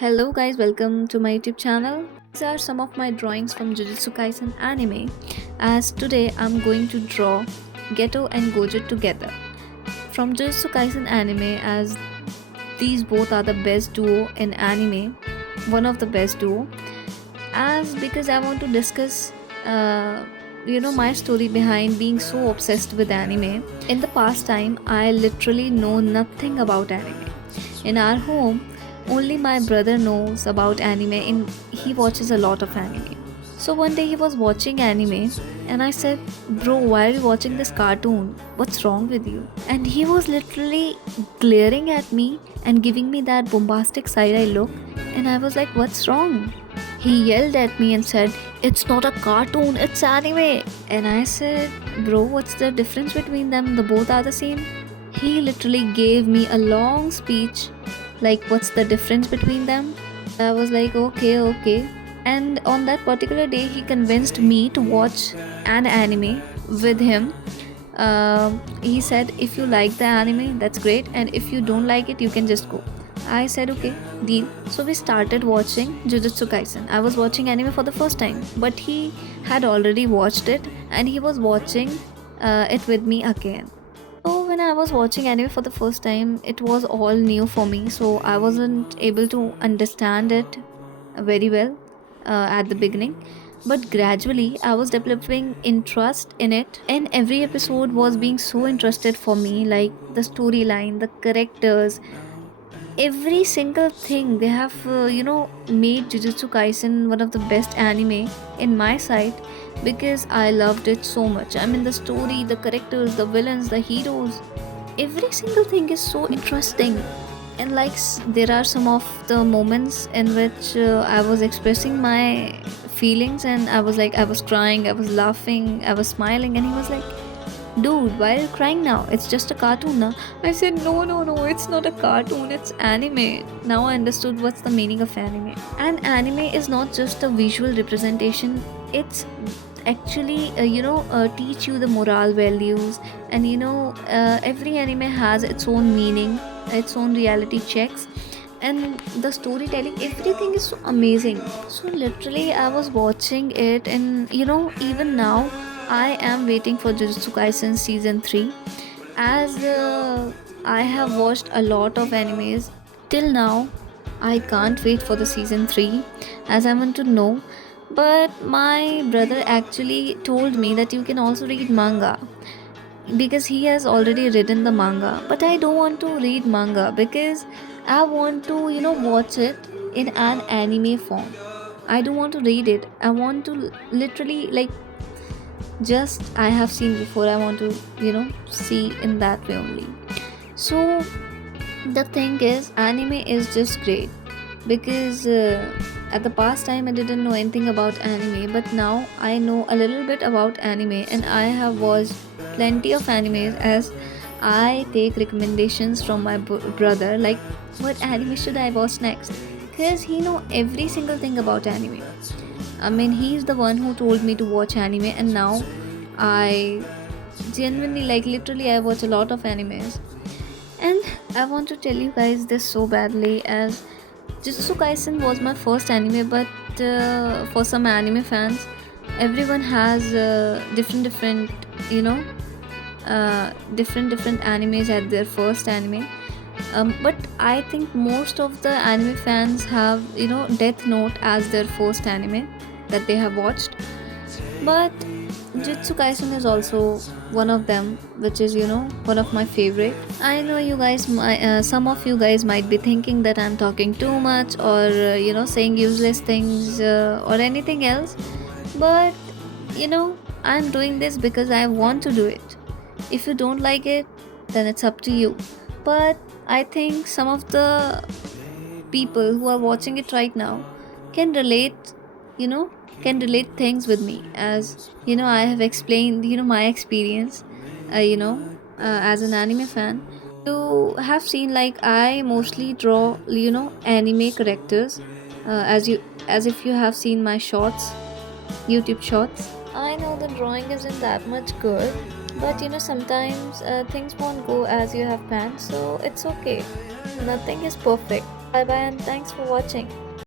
Hello guys, welcome to my YouTube channel. These are some of my drawings from Jujutsu Kaisen anime. As today I'm going to draw Geto and Gojo together. From Jujutsu Kaisen anime, as these both are the best duo in anime, one of the best duo. As because I want to discuss my story behind being so obsessed with anime. In the past time I literally know nothing about anime. In our home, only my brother knows about anime and he watches a lot of anime. So one day he was watching anime and I said, "Bro, why are you watching this cartoon? What's wrong with you?" And he was literally glaring at me and giving me that bombastic side eye look. And I was like, "What's wrong?" He yelled at me and said, "It's not a cartoon, it's anime." And I said, "Bro, what's the difference between them? The both are the same." He literally gave me a long speech like what's the difference between them. I was like, okay. And on that particular day he convinced me to watch an anime with him. He said, "If you like the anime, that's great, and if you don't like it, you can just go." I said, "Okay, deal." So we started watching Jujutsu Kaisen. I was watching anime for the first time, but he had already watched it and he was watching it with me again. So when I was watching anime for the first time, it was all new for me, so I wasn't able to understand it very well at the beginning. But gradually, I was developing interest in it, and every episode was being so interested for me, like the storyline, the characters, every single thing. They have, made Jujutsu Kaisen one of the best anime in my sight because I loved it so much. I mean, the story, the characters, the villains, the heroes, every single thing is so interesting. And like there are some of the moments in which I was expressing my feelings and I was crying, I was laughing, I was smiling, and he was like, "Dude, why are you crying now? It's just a cartoon now." I said, No, it's not a cartoon, it's anime. Now I understood what's the meaning of anime. And anime is not just a visual representation, it's actually, teach you the moral values. And every anime has its own meaning, its own reality checks. And the storytelling, everything is so amazing. So literally I was watching it, and even now I am waiting for Jujutsu Kaisen season 3, as I have watched a lot of animes till now. I can't wait for the season 3 as I want to know. But my brother actually told me that you can also read manga because he has already written the manga. But I don't want to read manga because I want to, watch it in an anime form. I don't want to read it. I want to literally like just I have seen before. I want to, see in that way only. So the thing is, anime is just great because at the past time I didn't know anything about anime, but now I know a little bit about anime and I have watched plenty of animes as I take recommendations from my brother, like what anime should I watch next, because he know every single thing about anime. I mean, he's the one who told me to watch anime, and now I genuinely, like, literally, I watch a lot of animes. And I want to tell you guys this so badly, as Jujutsu Kaisen was my first anime, but for some anime fans, everyone has different, you know, different animes at their first anime. But I think most of the anime fans have, Death Note as their first anime that they have watched. But Jujutsu Kaisen is also one of them, which is, one of my favorite. I know you guys, some of you guys might be thinking that I'm talking too much or, saying useless things or anything else. But, I'm doing this because I want to do it. If you don't like it, then it's up to you. But I think some of the people who are watching it right now can relate, you know, can relate things with me, as I have explained, my experience, as an anime fan. You have seen, like, I mostly draw, anime characters, as if you have seen my shorts, YouTube shorts. I know the drawing isn't that much good, but sometimes things won't go as you have planned, so it's okay. Nothing is perfect. Bye bye and thanks for watching.